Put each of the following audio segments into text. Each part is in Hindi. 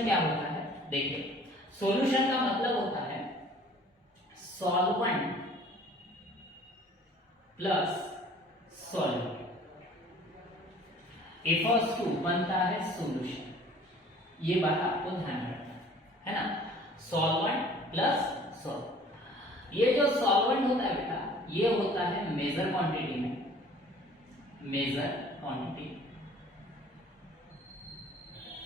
सॉल्यूशन क्या होता है? देखिए, सॉल्यूशन का मतलब होता है solvent plus solute equals to बनता है सॉल्यूशन। ये बात आपको ध्यान रखना है ना, सॉल्वेंट प्लस सॉल्यूट। ये जो सॉल्वेंट होता है बेटा, ये होता है मेजर क्वांटिटी में, मेजर क्वांटिटी।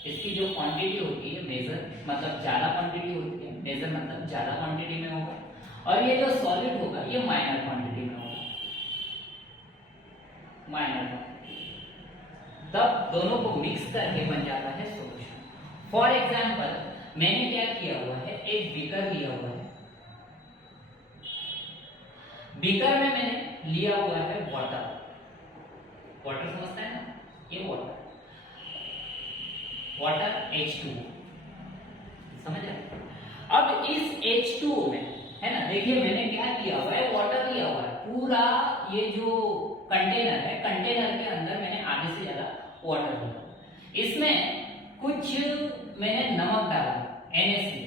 इसकी जो क्वांटिटी होती है मेजर मतलब ज्यादा क्वांटिटी होती है, मेजर मतलब ज्यादा क्वांटिटी में होगा, और ये जो सॉलिड होगा ये माइनर क्वांटिटी में होगा, माइनर क्वांटिटी। तब दोनों को मिक्स करके बन जाता है सॉल्यूशन। फॉर एग्जांपल मैंने क्या किया हुआ है, एक बीकर लिया हुआ है, बीकर में मैंने लिया हुआ है वाटर, वाटर समझता है ना, ये वाटर, वाटर H2O, समझ रहे? अब इस H2O में है ना, देखिए मैंने क्या किया हुआ है, वाटर लिया हुआ है, पूरा ये जो कंटेनर है, कंटेनर के अंदर मैंने आधे से ज्यादा वाटर दिया, इसमें कुछ मैंने नमक डाला, NaCl,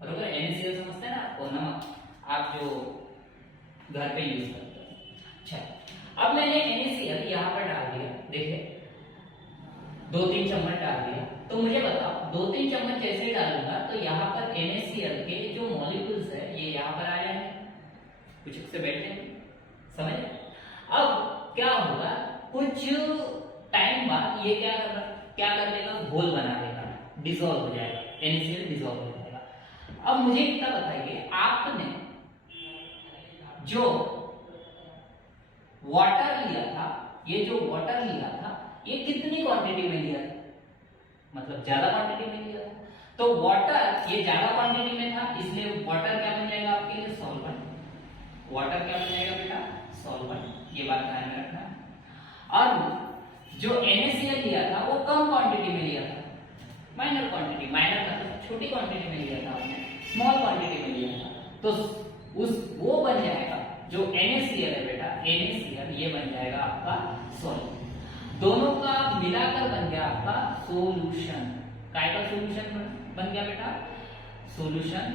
बरोबर, NaCl समझते हैं ना आपको, नमक आप जो घर पे यूज करते हो। अच्छा, अब मैंने NaCl यहाँ पर डाल दिया, देखिए 2-3 चम्मच डाल दिया, तो मुझे बताओ 2-3 चम्मच जैसे डालूंगा तो यहाँ पर NaCl के जो मॉलिक्यूल्स है ये यहाँ पर आ जाएंगे, कुछ से बैठे, समझ? अब क्या होगा, कुछ टाइम बाद ये क्या कर लेगा, घोल बना देगा, डिसॉल्व हो जाएगा, NaCl डिसॉल्व हो जाएगा। अब मुझे इतना बताइए, आपने जो वाटर लिया था, ये जो वाटर लिया था ये कितनी क्वांटिटी में लिया था, मतलब ज्यादा क्वांटिटी में लिया था, तो वाटर ये ज्यादा क्वांटिटी में था, इसलिए वाटर क्या बन जाएगा आपके लिए, सॉल्वेंट। वाटर क्या बन जाएगा बेटा, सॉल्वेंट, ये बात ध्यान में रखना है। और जो NaCl लिया था वो कम क्वांटिटी में लिया था, माइनर क्वांटिटी, माइनर मतलब छोटी क्वांटिटी में लिया था आपने, स्मॉल क्वांटिटी में लिया था, तो वो बन जाएगा जो NaCl है बेटा, NaCl ये बन जाएगा आपका सॉल्वेंट। दोनों का मिलाकर बन गया आपका सॉल्यूशन। काय का सॉल्यूशन बन गया बेटा, सॉल्यूशन,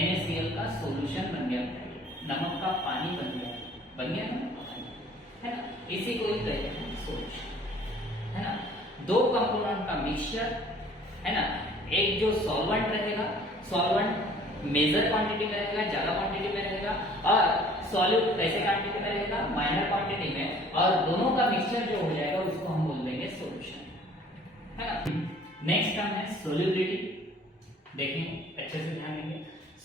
NaCl का सॉल्यूशन बन गया, नमक का पानी बन गया, बन गया ना, है ना, इसी को ही कहते हैं सॉल्यूशन, है ना। दो कंपोनेंट का मिक्सचर, है ना, एक जो सॉल्वेंट रहेगा, सॉल्वेंट मेजर क्वांटिटी में रहेगा, ज्यादा क्वांटिटी में रहेगा, और सॉल्यूट कैसे क्वांटिटी में रहेगा, माइनर क्वांटिटी में, और दोनों का मिक्सचर जो हो जाएगा उसको हम बोल देंगे सॉल्यूशन, है ना। नेक्स्ट टर्म है सोल्युबिलिटी, देखें अच्छे से ध्यान देंगे,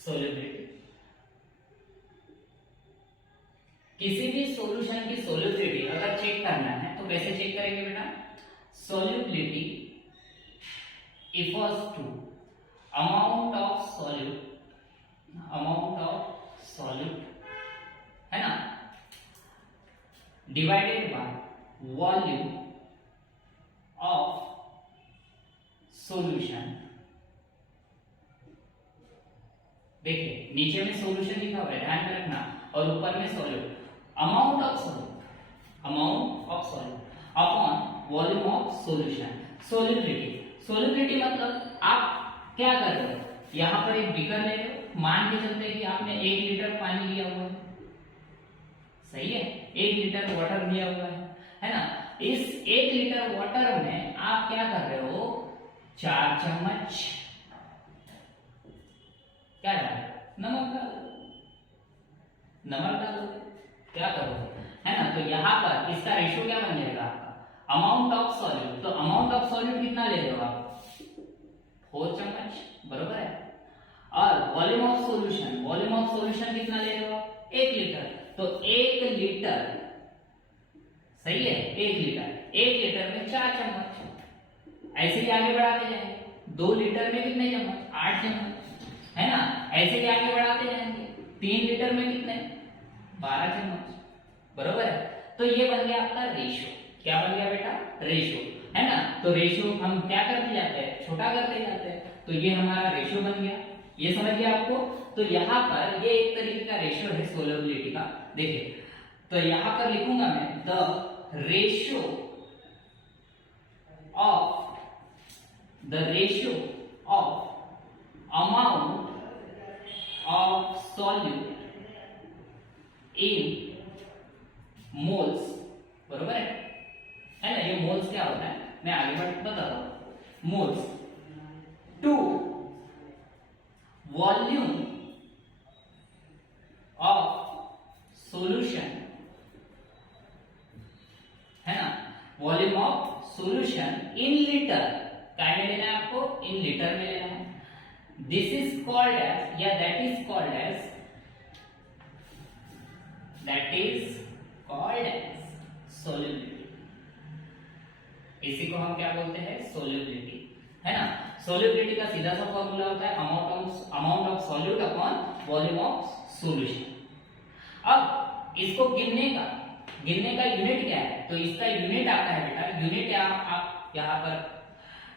सोल्युबिलिटी। किसी भी सॉल्यूशन की सोल्युबिलिटी अगर चेक करना है तो कैसे चेक करेंगे बेटा, solubility equals to amount of solute, amount of solute, है ना, divided by volume of solution. देखिए नीचे में सॉल्यूशन लिखा हुआ है, ध्यान में रखना, और ऊपर में solute, amount of solute, amount of solute upon volume of solution. Solubility, solubility मतलब आप क्या कर रहे हो, यहां पर एक बीकर ले रहे हो, मान के चलते कि आपने 1 लीटर पानी लिया हुआ है, सही है, 1 लीटर वाटर लिया हुआ है ना, इस 1 लीटर वाटर में आप क्या कर रहे हो, 4 चम्मच क्या डाल, नमक डालो, नमक डालो, क्या करोगे, है ना। तो यहाँ पर इसका रेशियो क्या बन जाएगा आपका, अमाउंट ऑफ सॉल्यूट, तो अमाउंट ऑफ सॉल्यूट कितना ले रहे हो आप, 4 चम्मच, बरोबर है, और volume of solution, volume of solution कितना ले रहे हो, 1 लीटर, तो 1 लीटर, सही है, 1 लीटर, 1 लीटर में 4 चम्मच, ऐसे ही आगे बढ़ाते जाएंगे, 2 लीटर में कितने चम्मच, 8 चम्मच, है ना, ऐसे ही आगे बढ़ाते जाएंगे, 3 लीटर में कितने, 12 चम्मच, बरोबर है। तो ये बन गया आपका रेशियो, क्या बन गया बेटा, रेशियो, है ना। तो रेशियो हम क्या करते जाते हैं, छोटा करते जाते हैं, तो ये हमारा रेशियो बन गया, ये समझ गया आपको। तो यहाँ पर ये एक तरीके का रेशियो है सोल्युबिलिटी का, देखिए तो यहाँ पर लिखूंगा मैं, the ratio of of amount of solute in moles, बरोबर है ना। ये मोल्स क्या होता है मैं आगे बढ़ बताता हूं। Moles to volume of solution, है ना, volume of solution in litre, क्या में लेना है आपको, इन लीटर में लेना है। दिस इज कॉल्ड एज या that is called as solubility. इसी को हम क्या बोलते हैं, सोल्यूबिलिटी, है ना। सोल्यूबिलिटी का सीधा सा फॉर्मूला होता है amount of solute upon volume of solution. अब इसको गिनने का यूनिट क्या है, तो इसका यूनिट आता है बेटा, यूनिट आप यहाँ पर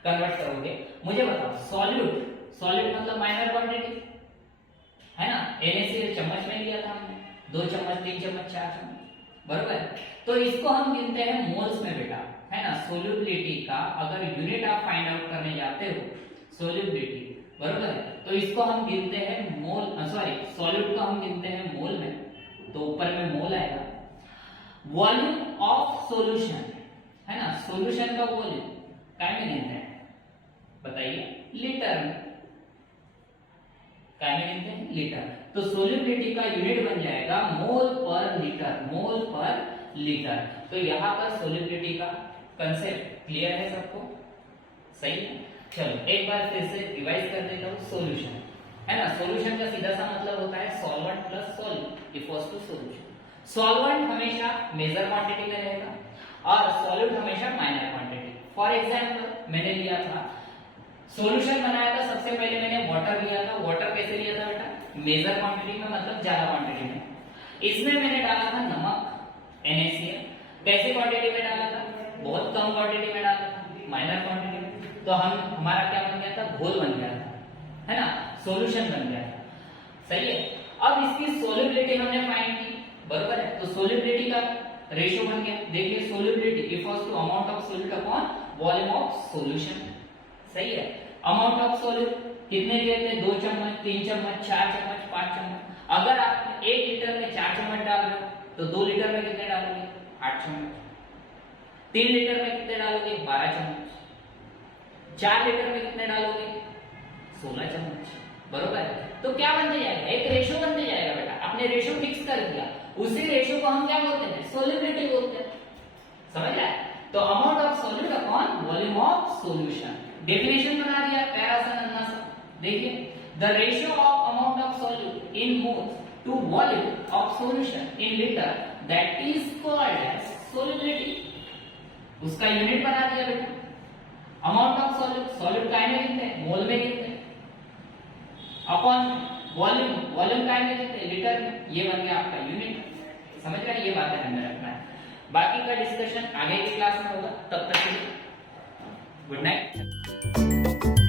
कन्वर्ट करोगे। मुझे बताओ सॉल्यूट मतलब माइनर क्वांटिटी, है ना। NaCl चम्मच में लिया था हमने, 2 चम्मच 3 चम्मच 4 चम्मच, बरोबर। तो इसको हम गिनते हैं मोल्स में बेटा, है ना। सोल्यूबिलिटी का अगर यूनिट आप फाइंड आउट करने जाते हो, सोल्यूबिलिटी, बरोबर है, तो इसको हम गिनते हैं सॉल्यूट को हम गिनते हैं मोल में, तो ऊपर में मोल आएगा। वॉल्यूम ऑफ सॉल्यूशन, है ना, सॉल्यूशन का वॉल्यूम क्या में गिनते हैं बताइए, लीटर में, क्या में गिनते हैं, लीटर। तो सोल्यूबिलिटी का यूनिट बन जाएगा मोल पर लीटर। तो यहाँ पर सोल्यूबिलिटी का कंसेप्ट क्लियर है सबको, सही है। चलो एक बार फिर से रिवाइज कर देता हूँ। सॉल्यूशन, है ना, सॉल्यूशन का सीधा सा मतलब होता है solvent plus solute equals to solution. Solvent हमेशा मेजर क्वांटिटी में रहेगा और सॉल्यूट हमेशा माइनर क्वांटिटी। फॉर एग्जांपल मैंने लिया था सॉल्यूशन बनाया था, सबसे पहले मैंने वाटर लिया था। वाटर कैसे लिया था बेटा, मेजर क्वांटिटी में, मतलब ज्यादा क्वांटिटी में। इसमें मैंने डाला था नमक NaCl, कैसे क्वांटिटी में डाला था, बहुत कम क्वांटिटी में डाला था, माइनर क्वांटिटी में। तो हमारा क्या बन गया था, घोल बन गया था, है ना, सॉल्यूशन बन गया था, सही है। अब इसकी सोल्यूबिलिटी हमने फाइंड की, बरोबर है। तो सोल्यूबिलिटी का रेशियो बन गया, देखिए solubility equals to amount of solute upon volume of solution, सही है। अमाउंट ऑफ सॉल्यूट कितने लिए थे, 2 चम्मच 3 चम्मच 4 चम्मच 5 चम्मच। अगर आप 1 लीटर में 4 चम्मच डाल रहे हो तो 2 लीटर में कितने डालोगे, 8 चम्मच। 3 लीटर में कितने डालोगे, 12 चम्मच। 4 लीटर में कितने डालोगे, 16 चम्मच, बरोबर है। तो क्या बनते जाएगा, एक रेशियो बनते जाएगा बेटा। आपने रेशियो फिक्स कर दिया, उसी रेशियो को हम क्या बोलते हैं, सोल्यूबिलिटी बोलते हैं, समझ रहा है। तो amount of solute upon volume of solution, definition बना दिया प्यारा सा नन्हा सा। देखिए the ratio of amount of solute in moles to volume of solution in litre that is called as solubility. उसका यूनिट बना दिया बेटा। अमाउंट ऑफ सॉल्यूट काय में गिनते हैं, मोल में गिनते हैं, अपॉन वॉल्यूम काय में गिनते हैं, लीटर में। ये बन गया आपका यूनिट, समझ रहे हैं, ये बात है हमें रखना है। बाकी का डिस्कशन आगे की क्लास में होगा, तब तक के लिए गुड नाइट।